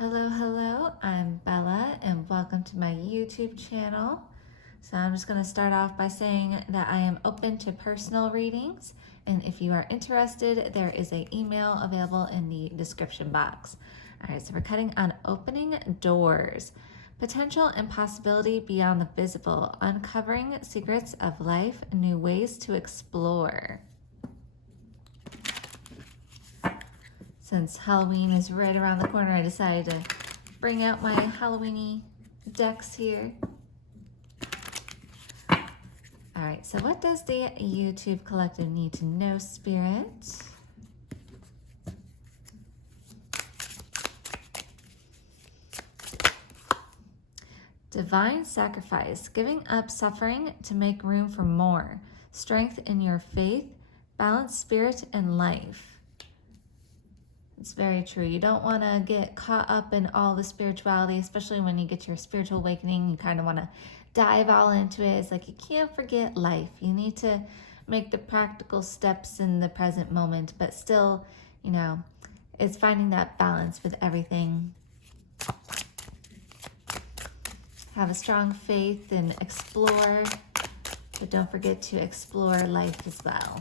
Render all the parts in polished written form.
Hello, I'm Bella and welcome to my YouTube channel. So I'm just going to start off by saying that I am open to personal readings, and if you are interested, there is an email available in the description box. All right, so we're cutting on opening doors. Potential and possibility beyond the visible, uncovering secrets of life, new ways to explore. Since Halloween is right around the corner, I decided to bring out my Halloweeny decks here. All right, so what does the YouTube Collective need to know, Spirit? Divine sacrifice, giving up suffering to make room for more. Strength in your faith, balanced spirit and life. It's very true. You don't want to get caught up in all the spirituality, especially when you get your spiritual awakening. You kind of want to dive all into it. It's like you can't forget life. You need to make the practical steps in the present moment, but still, it's finding that balance with everything. Have a strong faith and explore, but don't forget to explore life as well.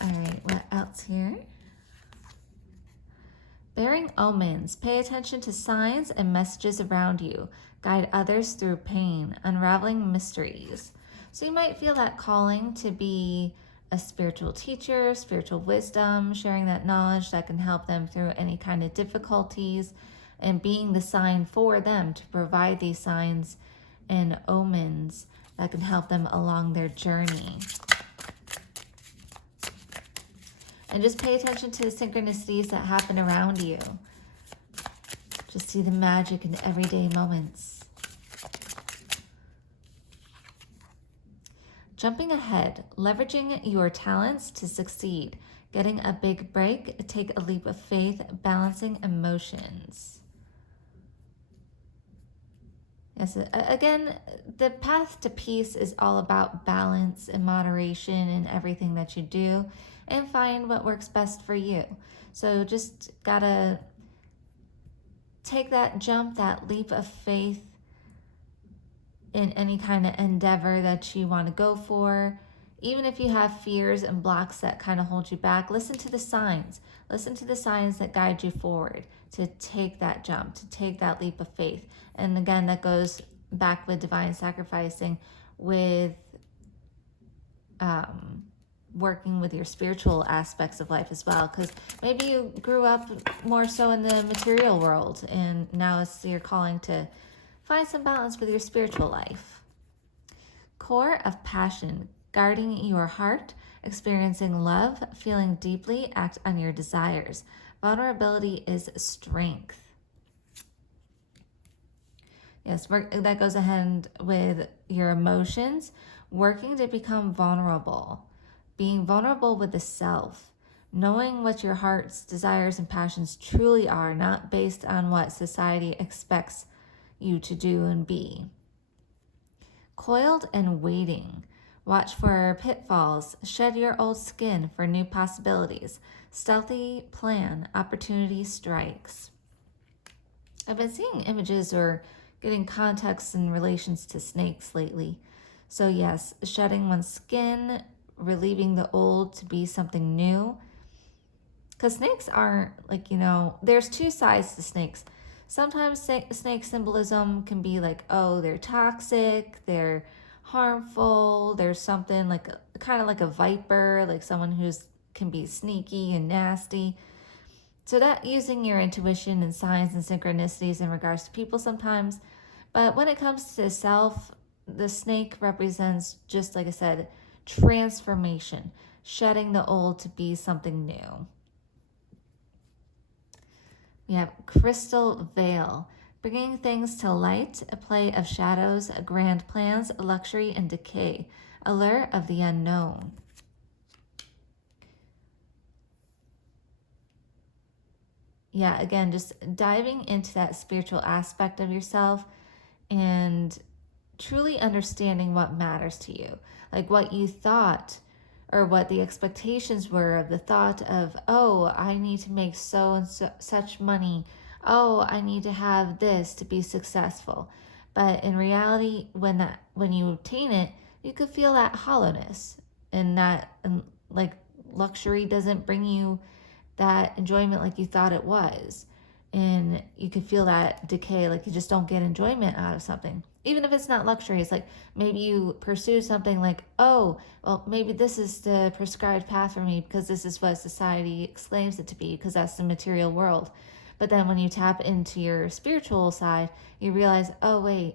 All right, what else here? Bearing omens, pay attention to signs and messages around you. Guide others through pain, unraveling mysteries. So you might feel that calling to be a spiritual teacher, spiritual wisdom, sharing that knowledge that can help them through any kind of difficulties, and being the sign for them to provide these signs and omens that can help them along their journey. And just pay attention to the synchronicities that happen around you. Just see the magic in everyday moments. Jumping ahead, leveraging your talents to succeed. Getting a big break, take a leap of faith, balancing emotions. Yes, again, the path to peace is all about balance and moderation in everything that you do, and find what works best for you. So just gotta take that jump, that leap of faith in any kind of endeavor that you want to go for. Even if you have fears and blocks that kind of hold you back, listen to the signs. Listen to the signs that guide you forward to take that jump, to take that leap of faith. And again, that goes back with divine sacrificing, with working with your spiritual aspects of life as well, because maybe you grew up more so in the material world and now it's your calling to find some balance with your spiritual life. Core of passion, guarding your heart, experiencing love, feeling deeply, act on your desires. Vulnerability is strength. Yes, that goes hand with your emotions, working to become vulnerable. Being vulnerable with the self, knowing what your heart's desires and passions truly are, not based on what society expects you to do and be. Coiled and waiting, watch for pitfalls, shed your old skin for new possibilities. Stealthy plan, opportunity strikes. I've been seeing images or getting context in relations to snakes lately. So yes, shedding one's skin, relieving the old to be something new. Because snakes aren't there's two sides to snakes. Sometimes snake symbolism can be like, oh, they're toxic, they're harmful, there's something like kind of like a viper, like someone who's can be sneaky and nasty. So that using your intuition and signs and synchronicities in regards to people sometimes. But when it comes to self, the snake represents, just like I said, transformation, shedding the old to be something new. We have crystal veil, bringing things to light, a play of shadows, grand plans, luxury and decay, allure of the unknown. Yeah, again, just diving into that spiritual aspect of yourself and truly understanding what matters to you, like what you thought or what the expectations were of the thought of, oh, I need to make so and such money oh, I need to have this to be successful. But in reality, when you obtain it, you could feel that hollowness, and like luxury doesn't bring you that enjoyment like you thought it was. And you could feel that decay, like you just don't get enjoyment out of something. Even if it's not luxury, it's like maybe you pursue something like, oh, well, maybe this is the prescribed path for me because this is what society exclaims it to be, because that's the material world. But then when you tap into your spiritual side, you realize, oh, wait,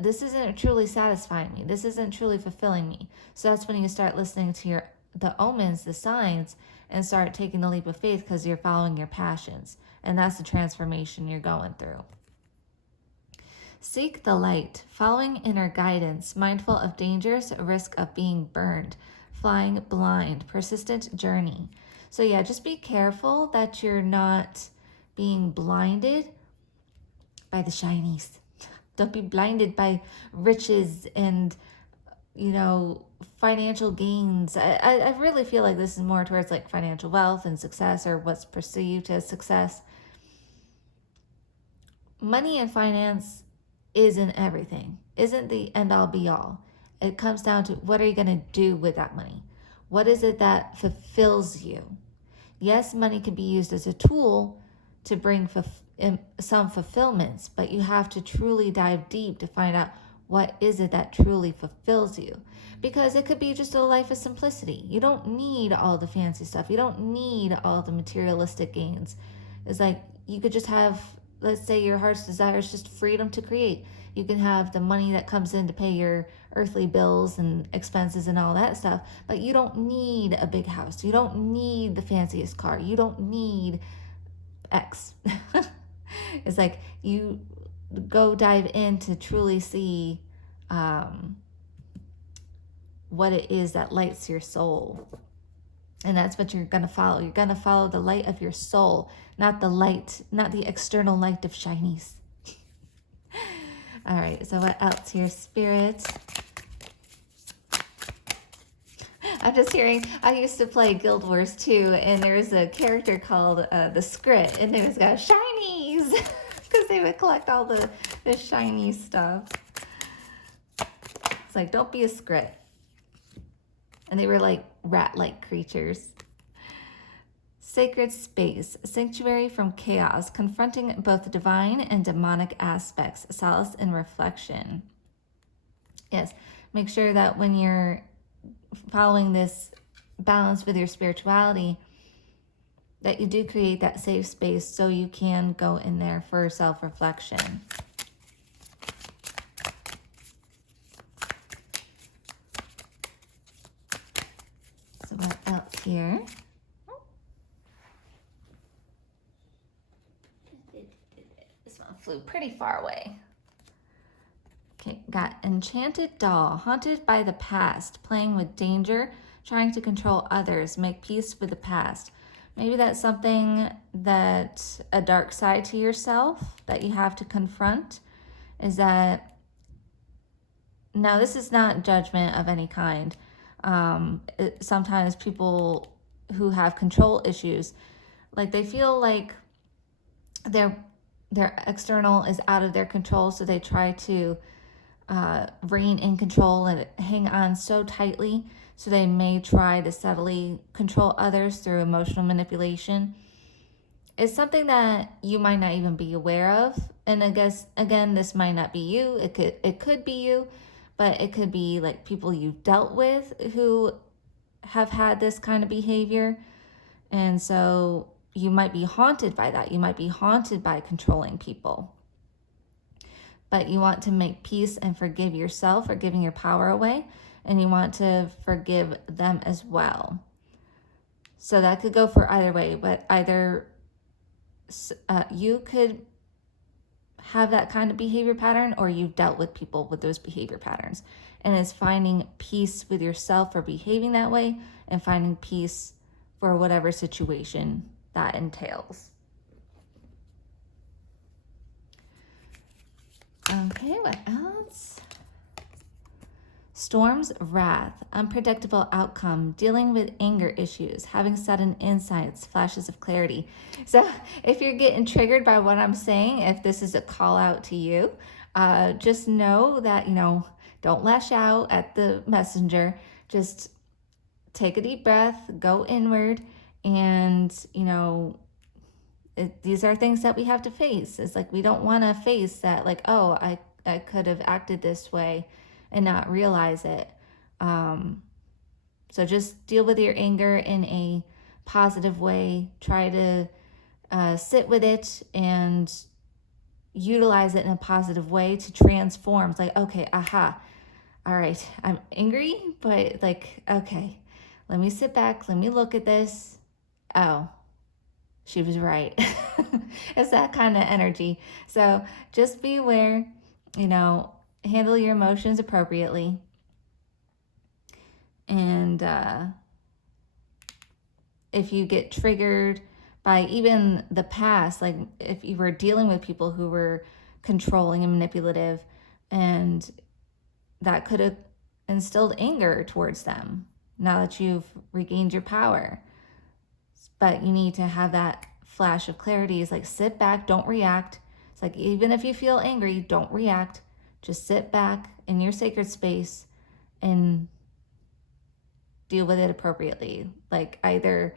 this isn't truly satisfying me. This isn't truly fulfilling me. So that's when you start listening to the omens, the signs, and start taking the leap of faith because you're following your passions. And that's the transformation you're going through. Seek the light, following inner guidance, mindful of dangers, risk of being burned, flying blind, persistent journey. So yeah, just be careful that you're not being blinded by the shinies. Don't be blinded by riches and, financial gains. I really feel like this is more towards like financial wealth and success, or what's perceived as success. Money and finance isn't everything, isn't the end all be all. It comes down to, what are you going to do with that money? What is it that fulfills you? Yes, money can be used as a tool to bring some fulfillments, but you have to truly dive deep to find out what is it that truly fulfills you. Because it could be just a life of simplicity. You don't need all the fancy stuff. You don't need all the materialistic gains. It's like you could just have, let's say your heart's desire is just freedom to create. You can have the money that comes in to pay your earthly bills and expenses and all that stuff, but you don't need a big house. You don't need the fanciest car. You don't need X. It's like you go dive in to truly see what it is that lights your soul. And that's what you're going to follow. You're going to follow the light of your soul, not the external light of shinies. All right, so what else here, Spirit? I'm just hearing, I used to play Guild Wars 2, and there was a character called the Scrit, and they was got shinies, because they would collect all the shiny stuff. It's like, don't be a Scrit. And they were like rat-like creatures. Sacred space, sanctuary from chaos, confronting both divine and demonic aspects, solace in reflection. Yes, make sure that when you're following this balance with your spirituality, that you do create that safe space so you can go in there for self-reflection. So what else here? This one flew pretty far away. Okay, got enchanted doll, haunted by the past, playing with danger, trying to control others, make peace with the past. Maybe that's something that a dark side to yourself that you have to confront, is that, now this is not judgment of any kind. Sometimes people who have control issues, like they feel like their external is out of their control, so they try to reign in control and hang on so tightly, so they may try to subtly control others through emotional manipulation. It's something that you might not even be aware of, and I guess again, this might not be you. It could be you, but it could be like people you've dealt with who have had this kind of behavior, and so you might be haunted by that. You might be haunted by controlling people. But you want to make peace and forgive yourself for giving your power away, and you want to forgive them as well. So that could go for either way, but either you could have that kind of behavior pattern, or you've dealt with people with those behavior patterns. And it's finding peace with yourself for behaving that way, and finding peace for whatever situation that entails. Okay, what else? Storms, wrath, unpredictable outcome, dealing with anger issues, having sudden insights, flashes of clarity. So if you're getting triggered by what I'm saying, if this is a call out to you, just know that, don't lash out at the messenger. Just take a deep breath, go inward, and, these are things that we have to face. It's like we don't want to face that, like, oh, I could have acted this way and not realize it. So just deal with your anger in a positive way. Try to sit with it and utilize it in a positive way to transform. It's like, okay, aha, all right, I'm angry, but like, okay, let me sit back, let me look at this. Oh, she was right. It's that kind of energy. So just be aware, handle your emotions appropriately. And if you get triggered by even the past, like if you were dealing with people who were controlling and manipulative, and that could have instilled anger towards them now that you've regained your power. But you need to have that flash of clarity. It's like, sit back, don't react. It's like, even if you feel angry, don't react. Just sit back in your sacred space and deal with it appropriately. Like, either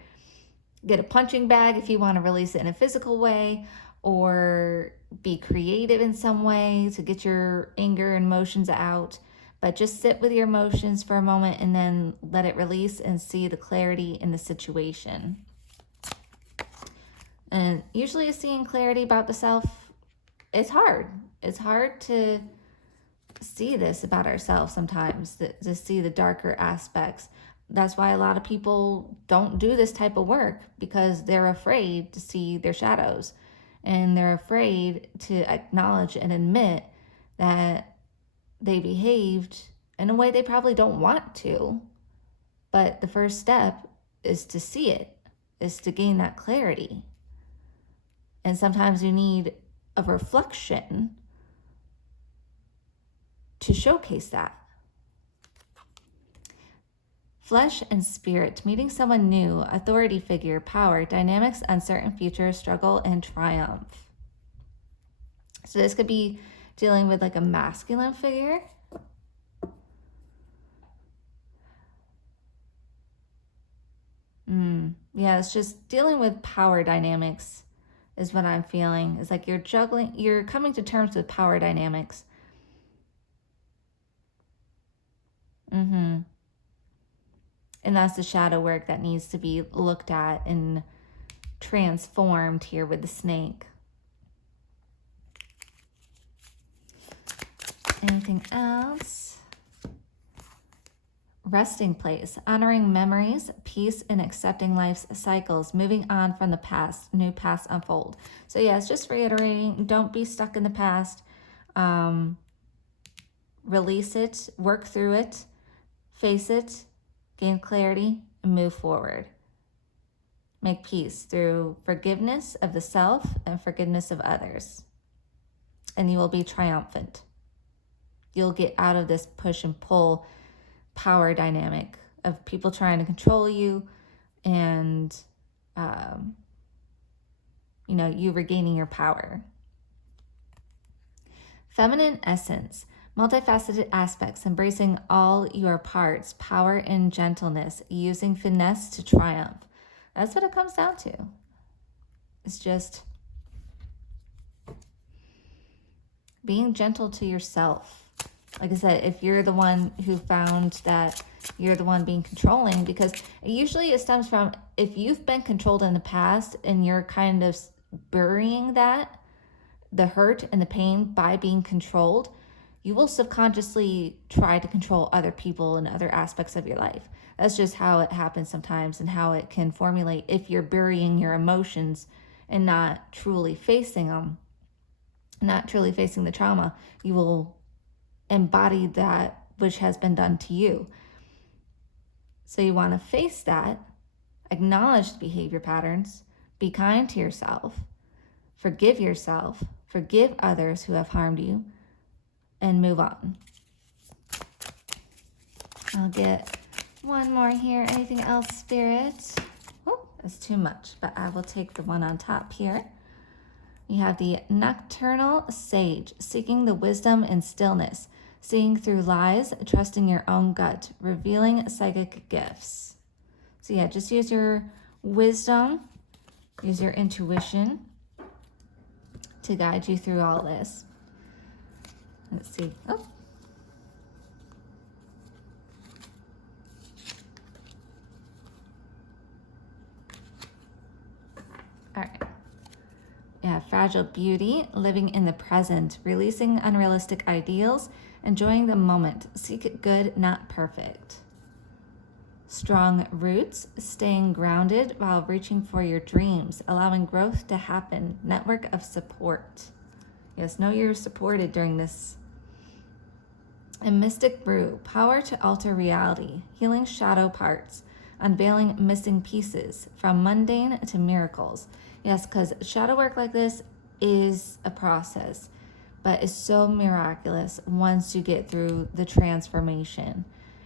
get a punching bag if you want to release it in a physical way, or be creative in some way to get your anger and emotions out. But just sit with your emotions for a moment and then let it release and see the clarity in the situation. And usually seeing clarity about the self, it's hard. It's hard to see this about ourselves sometimes, to see the darker aspects. That's why a lot of people don't do this type of work, because they're afraid to see their shadows. And they're afraid to acknowledge and admit that they behaved in a way they probably don't want to. But the first step is to see it, is to gain that clarity. And sometimes you need a reflection to showcase that. Flesh and spirit, meeting someone new, authority figure, power, dynamics, uncertain future, struggle, and triumph. So this could be dealing with like a masculine figure. Yeah, it's just dealing with power dynamics is what I'm feeling. It's like you're coming to terms with power dynamics. And that's the shadow work that needs to be looked at and transformed here with the snake. Anything else? Resting place, honoring memories, peace, and accepting life's cycles, moving on from the past, new paths unfold. So yeah, it's just reiterating, don't be stuck in the past. Release it, work through it, face it, gain clarity, and move forward. Make peace through forgiveness of the self and forgiveness of others. And you will be triumphant. You'll get out of this push and pull power dynamic of people trying to control you, and you regaining your power. Feminine essence, multifaceted aspects, embracing all your parts, power and gentleness, using finesse to triumph. That's what it comes down to. It's just being gentle to yourself. Like I said, if you're the one who found that you're the one being controlling, because usually it stems from, if you've been controlled in the past and you're kind of burying that, the hurt and the pain by being controlled, you will subconsciously try to control other people and other aspects of your life. That's just how it happens sometimes, and how it can formulate if you're burying your emotions and not truly facing them, not truly facing the trauma. You will embody that which has been done to you. So you want to face that, acknowledge the behavior patterns, be kind to yourself, forgive others who have harmed you, and move on. I'll get one more here. Anything else, Spirit? Oh, that's too much, but I will take the one on top here. You have the Nocturnal Sage, seeking the wisdom in stillness, seeing through lies, trusting your own gut, revealing psychic gifts. So yeah, just use your wisdom, use your intuition to guide you through all this. Let's see. Oh. All right. Yeah, fragile beauty, living in the present, releasing unrealistic ideals, enjoying the moment. Seek good, not perfect. Strong roots, staying grounded while reaching for your dreams, allowing growth to happen. Network of support. Yes, know you're supported during this. And mystic brew, power to alter reality, healing shadow parts, unveiling missing pieces, from mundane to miracles. Yes, because shadow work like this is a process, but it's so miraculous once you get through the transformation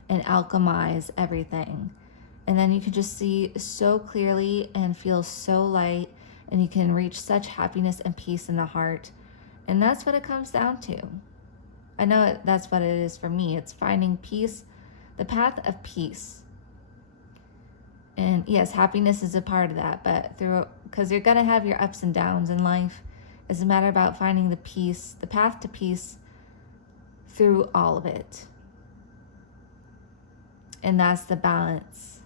and alchemize everything. And then you can just see so clearly and feel so light, and you can reach such happiness and peace in the heart. And that's what it comes down to. I know that's what it is for me. It's finding peace, the path of peace. And yes, happiness is a part of that, but because you're going to have your ups and downs in life. It's a matter about finding the peace, the path to peace through all of it. And that's the balance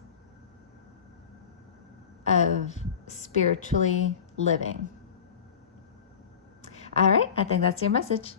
of spiritually living. All right, I think that's your message.